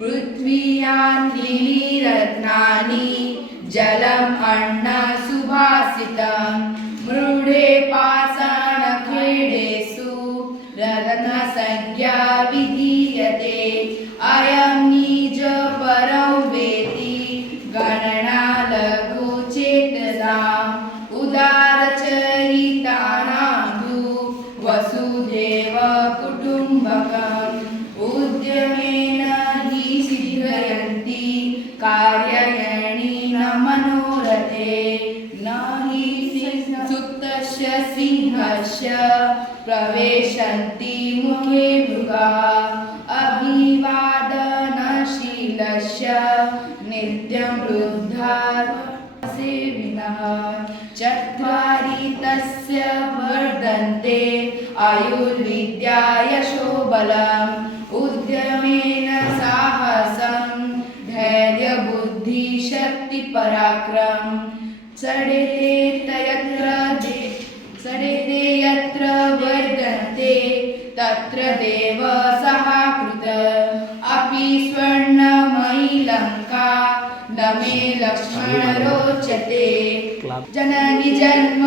पृथ्व्यान्तीनि रत्नानि जलम् अन्नं सुभाषितं मृडे पाषाणखण्डेषु रत्नसंज्ञा विधीयते अयं निज परं वेति गणना लघुचेतसाम् उदारचरितानां तु वसुधैव कुटुम्बकम् उद्यमेन हि सिद्धयन्ति कार्याणि न मनोरथे न हि सुप्तस्य सिंहस्य प्रवेशन्ति मुखे मृगाः अभिवादनशीलस्य नित्यं वृद्धा सेविनः चत्वारि तस्य वर्धन्ते आयुर्विद्या यशोबलम् उद्यमेन साहसं धैर्यबुद्धिशक्तिपराक्रमः सडेते यत्र वर्धन्ते तत्र देव सहाकृत अपि स्वर्णमयी लङ्का न मे लक्ष्मण रोचते जननी जन्म